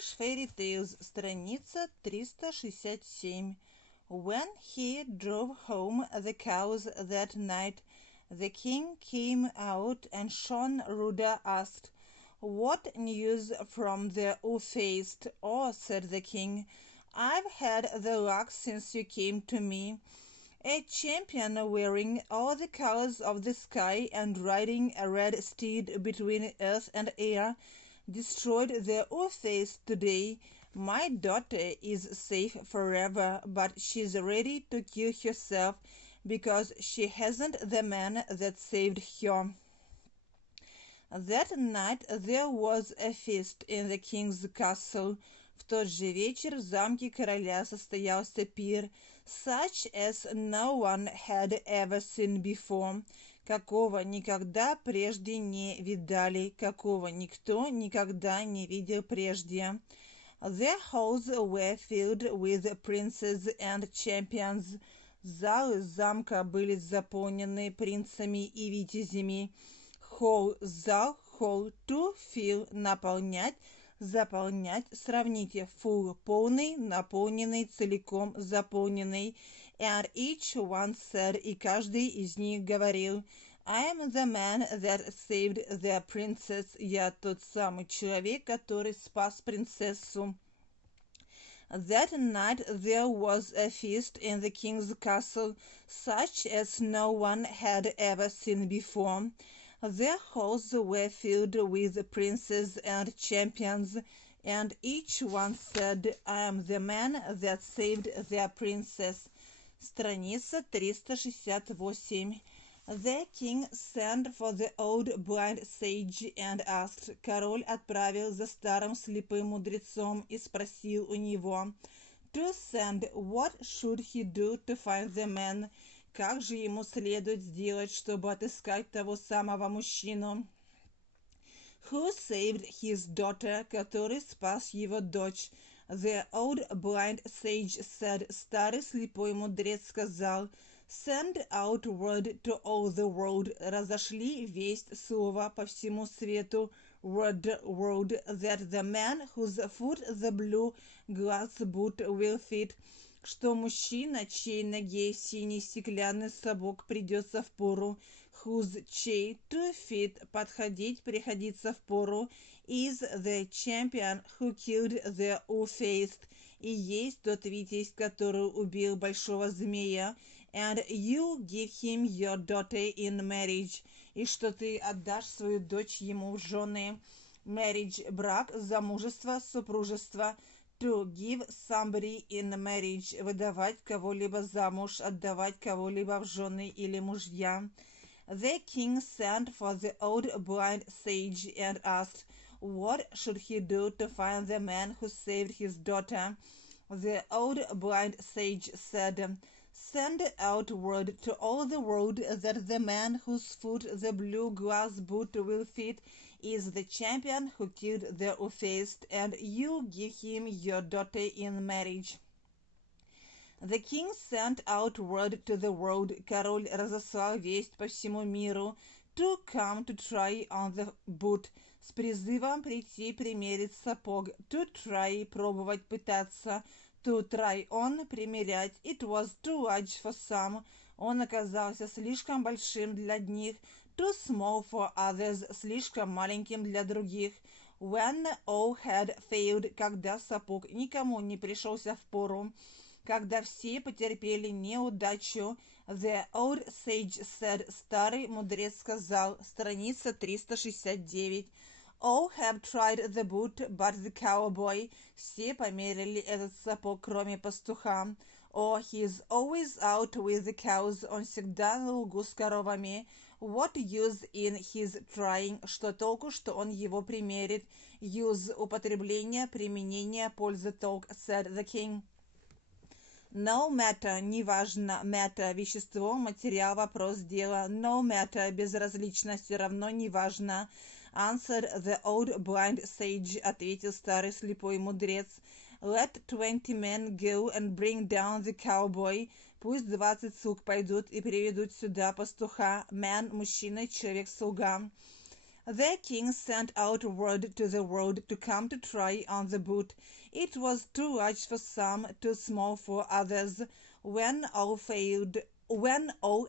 Irish Fairy Tales, страница 367. When he drove home the cows that night, the king came out, and Sean Rudder asked, "What news from the Oofaced?" "Oh," said the king, "I've had the luck since you came to me. A champion wearing all the colors of the sky and riding a red steed between earth and air destroyed the Oofaced today. My daughter is safe forever, but she's ready to kill herself because she hasn't the man that saved her." That night there was a feast in the king's castle. В тот же вечер в замке короля состоялся пир, such as no one had ever seen before, какого никогда прежде не видали, какого никто никогда не видел прежде. The halls were filled with princes and champions. Залы замка были заполнены принцами и витязями. Холл – зал, холл, to fill – наполнять, заполнять. Сравните full – полный, наполненный, целиком заполненный. And each one said, и каждый из них говорил, I am the man that saved the princess. Я тот самый человек, который спас принцессу. That night there was a feast in the king's castle, such as no one had ever seen before. The halls were filled with princes and champions, and each one said, I am the man that saved their princess. Страница 368. The king sent for the old blind sage and asked. Король отправил за старым слепым мудрецом и спросил у него, to send, what should he do to find the man? Как же ему следует сделать, чтобы отыскать того самого мужчину? Who saved his daughter, который спас его дочь? The old blind sage said, старый слепой мудрец сказал, send out word to all the world, разошли весть слова по всему свету, word, that the man whose foot the blue glass boot will fit, что мужчина, чьей ноге синий стеклянный сапог придется в пору, whose, чей, to fit, подходить, приходиться в пору, is the champion who killed the Oofaced, и есть тот витязь, который убил большого змея, and you give him your daughter in marriage, и что ты отдашь свою дочь ему в жены. Marriage – брак, замужество, супружество. To give somebody in marriage – выдавать кого-либо замуж, отдавать кого-либо в жены или мужья. The king sent for the old blind sage and asked, what should he do to find the man who saved his daughter? The old blind sage said, send out word to all the world that the man whose foot the blue glass boot will fit is the champion who killed the Oofaced, and you give him your daughter in marriage. The king sent out word to the world, король разослал весть по всему миру, to come to try on the boot, с призывом прийти примерить сапог, to try, пробовать, пытаться, to try on, примерять. It was too large for some, он оказался слишком большим для одних, too small for others, слишком маленьким для других. When all had failed, когда сапог никому не пришелся в пору, когда все потерпели неудачу, the old sage said, старый мудрец сказал, страница 369, all have tried the boot, but the cowboy, все померили этот сапог, кроме пастуха. Oh, he is always out with the cows, он всегда на лугу с коровами. What use in his trying, что толку, что он его примерит? Use, употребление, применение, польза, толк, said the king. No matter, неважно, matter, вещество, материал, вопрос, дело. No matter, безразлично, все равно, неважно. Answered the old blind sage, ответил старый слепой мудрец. Let 20 men go and bring down the cowboy. Пусть 20 слуг пойдут и приведут сюда пастуха. Man, мужчина, человек-слуга. The king sent out word to the world to come to try on the boot. It was too large for some, too small for others. When all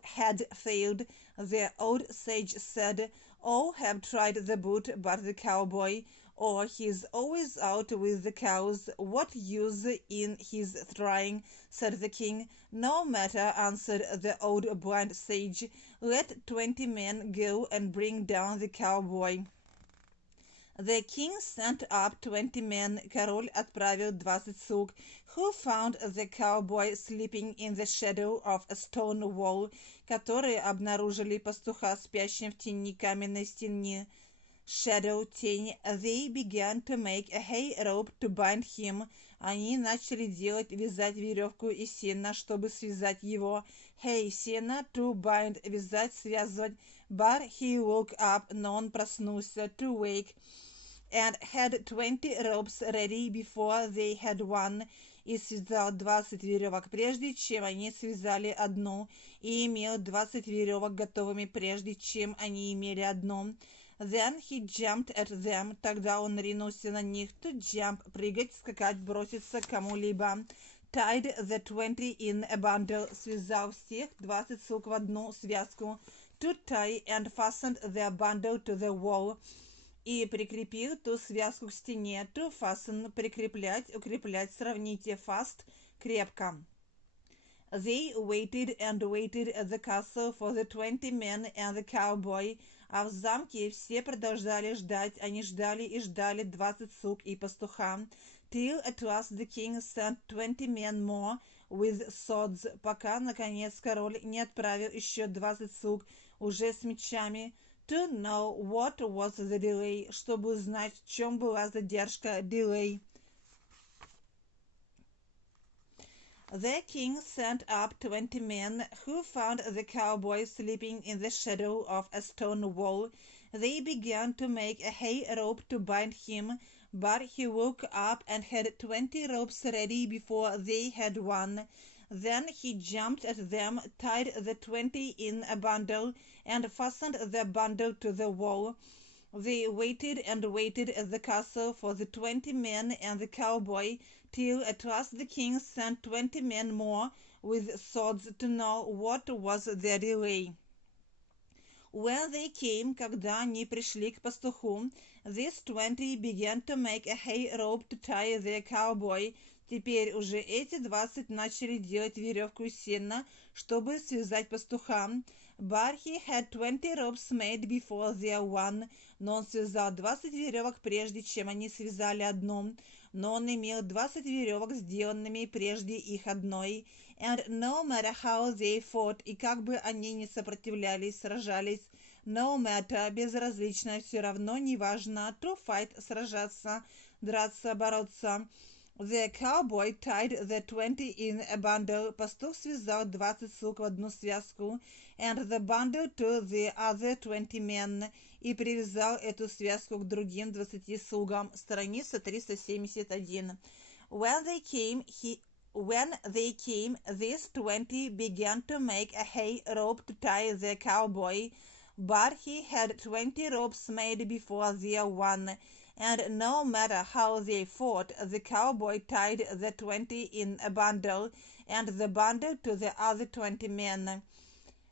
had failed, the old sage said, "All have tried the boot but the cowboy, or he's always out with the cows. What use in his trying?" said the king. "No matter," answered the old blind sage. "Let 20 men go and bring down the cowboy." The king sent up 20 men. Король отправил 20 слуг, who found the cowboy sleeping in the shadow of a stone wall, которые обнаружили пастуха спящим в тени каменной стены. Shadow, тень. They began to make a hay rope to bind him. Они начали вязать веревку из сена, чтобы связать его. Hay, сено, to bind, вязать, связывать. But he woke up, но он проснулся, to wake, and had 20 ropes ready before they had one, и связал 20 веревок, прежде чем они связали одну, и имел 20 веревок готовыми, прежде чем они имели одну. Then he jumped at them, тогда он ринулся на них, to jump, прыгать, скакать, броситься к кому-либо. Tied the 20 in a bundle, связал всех 20 слуг в одну связку. To tie and fastened their bundle to the wall, и прикрепил ту связку к стене. To fasten, прикреплять, укреплять, сравните. Fast, крепко. They waited and waited at the castle for the 20 men and the cowboy. А в замке все продолжали ждать, они ждали и ждали 20 слуг и пастуха. Till at last the king sent 20 men more with swords, пока, наконец, король не отправил еще 20 слуг уже с мечами. To know what was the delay, чтобы узнать, в чем была задержка, delay. The king sent up 20 men, who found the cowboy sleeping in the shadow of a stone wall. They began to make a hay rope to bind him, but he woke up and had 20 ropes ready before they had one. Then he jumped at them, tied the 20 in a bundle, and fastened the bundle to the wall. They waited and waited at the castle for the 20 men and the cowboy, till at last the king sent 20 men more with swords to know what was their delay. When they came, когда они пришли к пастуху, these 20 began to make a hay rope to tie the cowboy. Теперь уже эти 20 начали делать веревку из сена, чтобы связать пастуха. But he had 20 ropes made before their one. Но он связал 20 веревок, прежде чем они связали одну. Но он имел 20 веревок, сделанными прежде их одной. And no matter how they fought, и как бы они ни сопротивлялись, сражались, no matter, безразлично, все равно, неважно, to fight, сражаться, драться, бороться. The cowboy tied the 20 in a bundle. Пастух связал 20 слуг в одну связку, and the bundle to the other 20 men, и привязал эту связку к другим 20 слугам. Страница 371. When they came, these 20 began to make a hay rope to tie the cowboy, but he had 20 ropes made before their one. And no matter how they fought, the cowboy tied the 20 in a bundle, and the bundle to the other 20 men.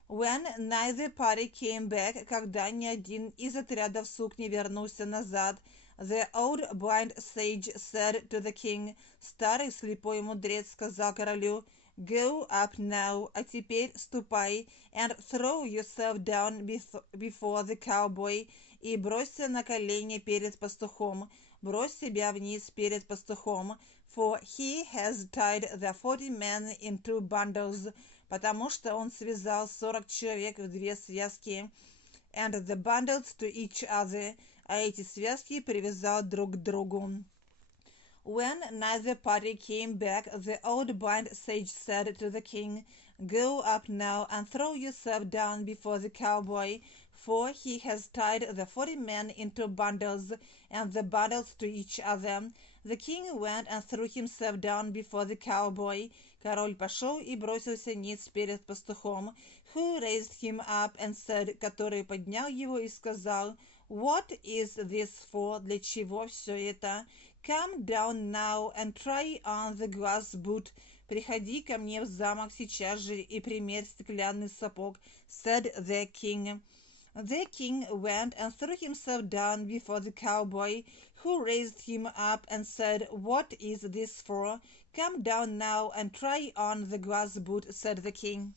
When neither party came back, когда ни один из отрядов слуг не вернулся назад, the old blind sage said to the king, старый слепой мудрец сказал королю, go up now, а теперь ступай, and throw yourself down before the cowboy, и бросься на колени перед пастухом, брось себя вниз перед пастухом, for he has tied the 40 men in 2 bundles, потому что он связал 40 человек в 2 связки, and the bundles to each other, а эти связки привязал друг к другу. When neither party came back, the old blind sage said to the king, go up now and throw yourself down before the cowboy, for he has tied the 40 men into bundles, and the bundles to each other. The king went and threw himself down before the cowboy. Король пошел и бросился ниц перед пастухом, who raised him up and said, который поднял его и сказал, What is this for? Для чего все это? Come down now and try on the glass boot. Приходи ко мне в замок сейчас же и примерь стеклянный сапог, said the king. The king went and threw himself down before the cowboy, who raised him up and said, What is this for? Come down now and try on the glass boot, said the king.